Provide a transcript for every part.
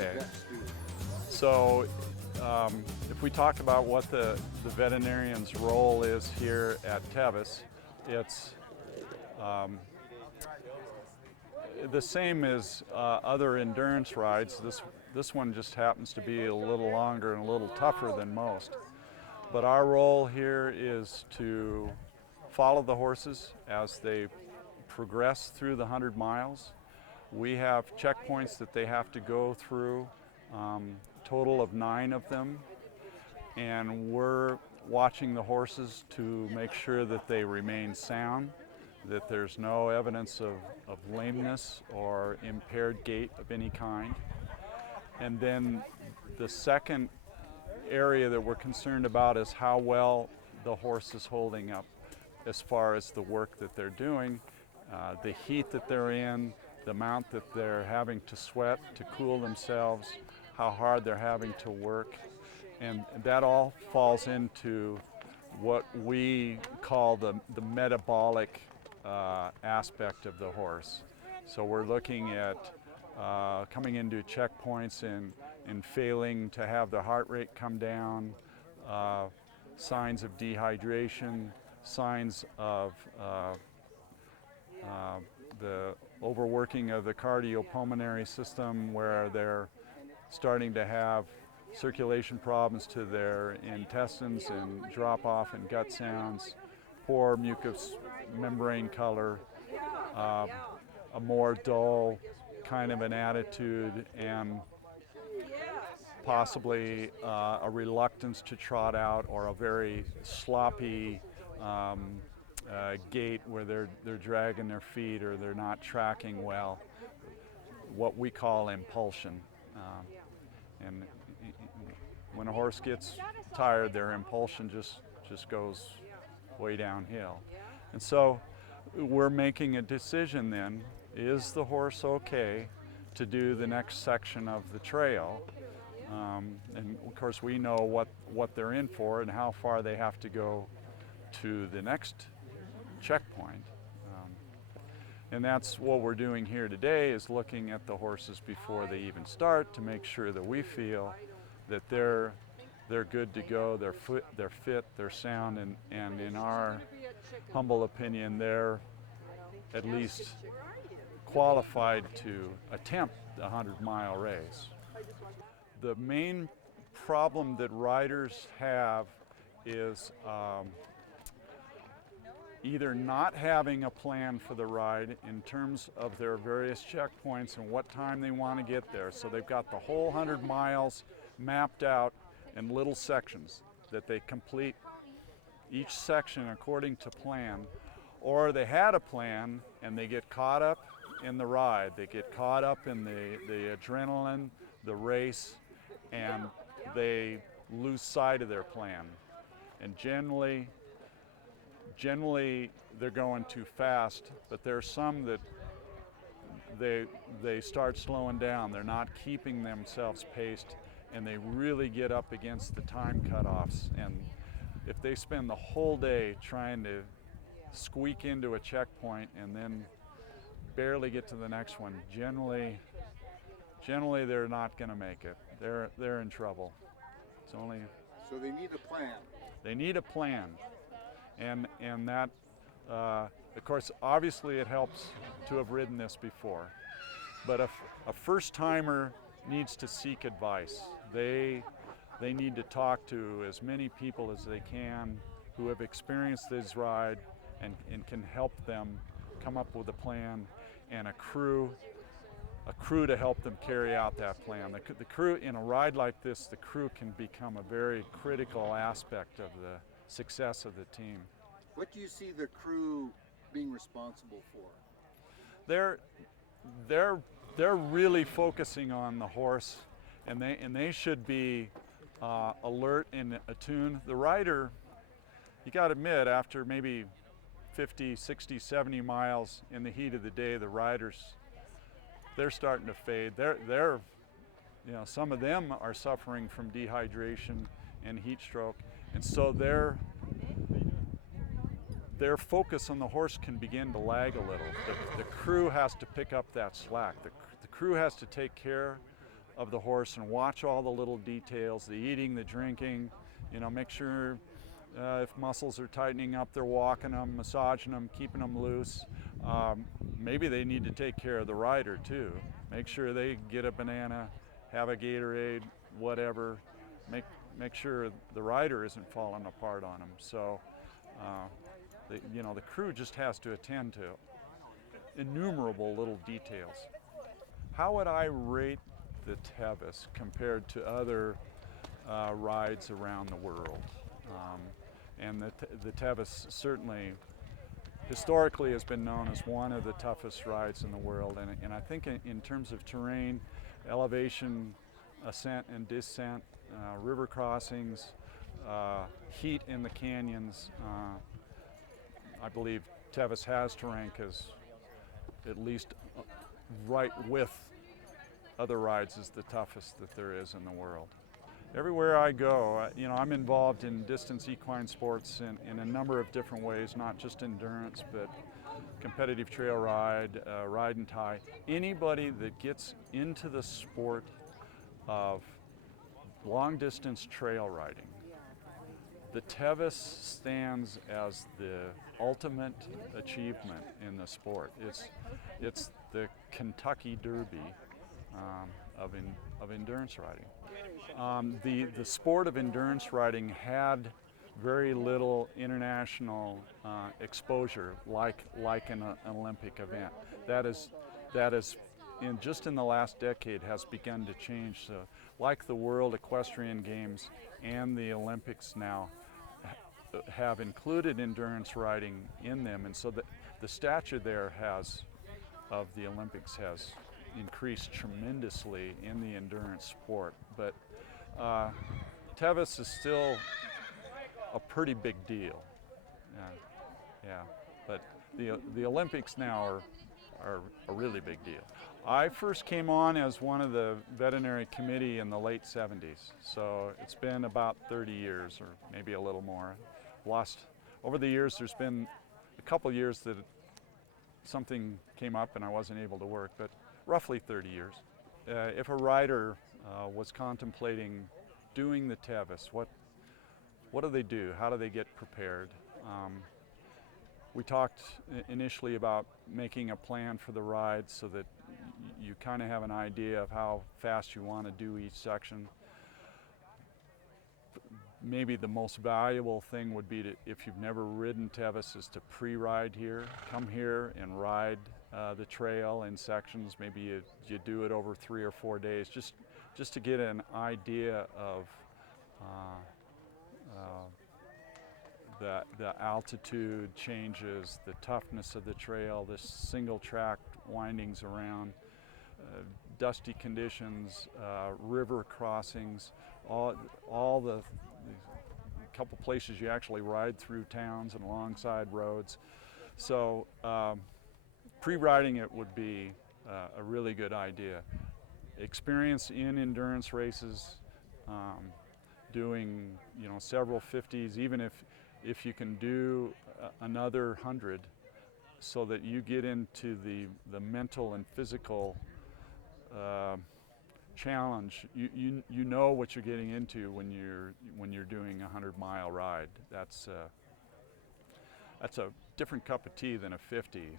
Okay. So if we talk about what the veterinarian's role is here at Tevis, it's the same as other endurance rides. This one just happens to be a little longer and a little tougher than most. But our role here is to follow the horses as they progress through the 100 miles. We have checkpoints that they have to go through, total of 9 of them, and we're watching the horses to make sure that they remain sound, that there's no evidence of lameness or impaired gait of any kind. And then the second area that we're concerned about is how well the horse is holding up as far as the work that they're doing, the heat that they're in, the amount that they're having to sweat to cool themselves, how hard they're having to work. And that all falls into what we call the metabolic aspect of the horse. So we're looking at coming into checkpoints and failing to have the heart rate come down, signs of dehydration, signs of the overworking of the cardiopulmonary system, where they're starting to have circulation problems to their intestines and drop off in gut sounds, poor mucous membrane color, a more dull kind of an attitude, and possibly a reluctance to trot out, or a very sloppy gait where they're dragging their feet or they're not tracking well, what we call impulsion. And when a horse gets tired, their impulsion just goes way downhill. And so we're making a decision then, is the horse okay to do the next section of the trail? And of course we know what they're in for and how far they have to go to the next checkpoint. And that's what we're doing here today, is looking at the horses before they even start to make sure that we feel that they're good to go, they're fit, they're sound, and in our humble opinion, they're at least qualified to attempt the 100-mile race. The main problem that riders have is either not having a plan for the ride in terms of their various checkpoints and what time they want to get there. So they've got the whole 100 miles mapped out in little sections that they complete each section according to plan, or they had a plan and they get caught up in the ride, they get caught up in the adrenaline, the race, and they lose sight of their plan. And generally they're going too fast, but there's some that they start slowing down, they're not keeping themselves paced, and they really get up against the time cutoffs. And if they spend the whole day trying to squeak into a checkpoint and then barely get to the next one, generally they're not going to make it. They're in trouble. It's only. So they need a plan. They need a plan, and that, of course, obviously it helps to have ridden this before. But if a first-timer needs to seek advice, they need to talk to as many people as they can who have experienced this ride and can help them come up with a plan, and a crew to help them carry out that plan. The crew, in a ride like this, the crew can become a very critical aspect of the success of the team. What do you see the crew being responsible for? They're really focusing on the horse, and they should be alert and attuned. The rider, you got to admit, after maybe 50, 60, 70 miles in the heat of the day, the riders, they're starting to fade. They're some of them are suffering from dehydration and heat stroke, and so their focus on the horse can begin to lag a little. The crew has to pick up that slack. The crew has to take care of the horse and watch all the little details, the eating, the drinking, make sure if muscles are tightening up, they're walking them, massaging them, keeping them loose. Maybe they need to take care of the rider too. Make sure they get a banana, have a Gatorade, whatever. Make sure the rider isn't falling apart on them. So, the crew just has to attend to innumerable little details. How would I rate the Tevis compared to other rides around the world? And the Tevis certainly historically has been known as one of the toughest rides in the world. And I think in terms of terrain, elevation, ascent and descent, river crossings, heat in the canyons, I believe Tevis has to rank as at least right with other rides as the toughest that there is in the world. Everywhere I go, I'm involved in distance equine sports in a number of different ways, not just endurance, but competitive trail ride, ride and tie. Anybody that gets into the sport of long distance trail riding, the Tevis stands as the ultimate achievement in the sport. It's the Kentucky Derby of endurance riding. The sport of endurance riding had very little international exposure like an Olympic event. That is just in the last decade has begun to change. So, like the World Equestrian Games and the Olympics now have included endurance riding in them, and so the stature there of the Olympics has increased tremendously in the endurance sport. But Tevis is still a pretty big deal. But the Olympics now are a really big deal. I first came on as one of the veterinary committee in the late 70s, so it's been about 30 years or maybe a little more. Over the years, there's been a couple years that something came up and I wasn't able to work, but roughly 30 years. If a rider was contemplating doing the Tevis, what do they do? How do they get prepared? We talked initially about making a plan for the ride so that you kind of have an idea of how fast you want to do each section. Maybe the most valuable thing would be to, if you've never ridden Tevis, is to pre-ride here. Come here and ride the trail in sections. Maybe you do it over 3 or 4 days, just to get an idea of the altitude changes, the toughness of the trail, the single track windings around, dusty conditions, river crossings, all the couple places you actually ride through towns and alongside roads. So pre-riding it would be a really good idea. Experience in endurance races, doing several 50s, even if you can do another 100, so that you get into the mental and physical challenge. You know what you're getting into when you're doing a 100-mile ride. That's a different cup of tea than a 50.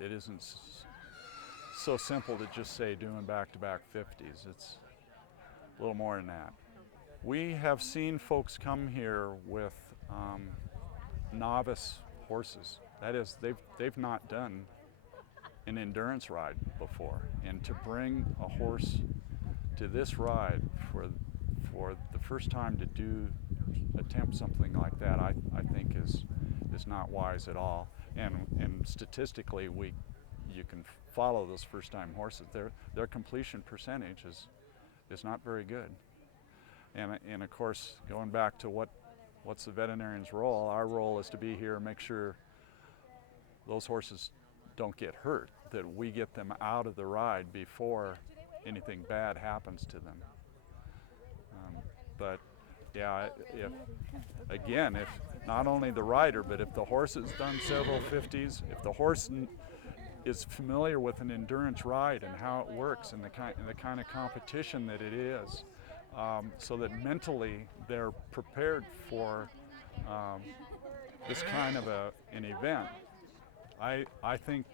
It isn't so simple to just say doing back-to-back 50s. It's a little more than that. We have seen folks come here with novice horses. That is, they've not done an endurance ride before, and to bring a horse to this ride for the first time to attempt something like that, I think is not wise at all. And statistically, you can follow those first-time horses. Their completion percentage is not very good. And of course, going back to what's the veterinarian's role? Our role is to be here and make sure those horses don't get hurt, that we get them out of the ride before anything bad happens to them. But yeah, if not only the rider, but if the horse has done several 50s, if the horse is familiar with an endurance ride and how it works and the kind of competition that it is, so that mentally they're prepared for this kind of an event. I think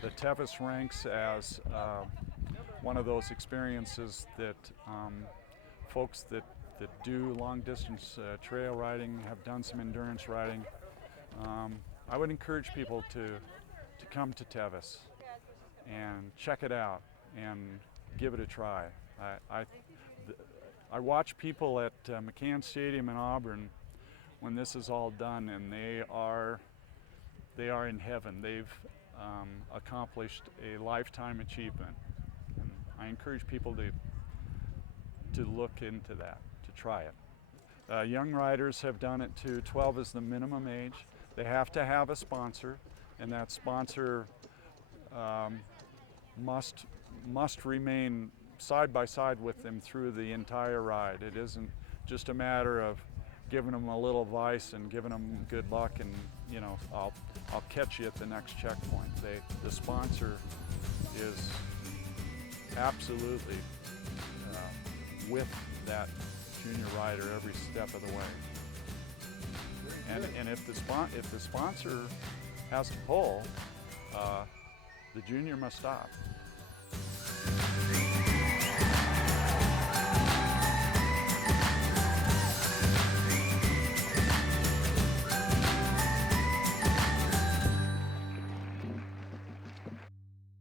the Tevis ranks as one of those experiences that folks that do long distance trail riding, have done some endurance riding, I would encourage people to come to Tevis and check it out and give it a try. I watch people at McCann Stadium in Auburn when this is all done, and they are in heaven. They've accomplished a lifetime achievement. And I encourage people to look into that, to try it. Young riders have done it too. 12 is the minimum age. They have to have a sponsor, and that sponsor must remain side by side with them through the entire ride. It isn't just a matter of giving them a little advice and giving them good luck and, you know, I'll catch you at the next checkpoint. The sponsor is absolutely with that junior rider every step of the way. And if the sponsor has to pull, the junior must stop.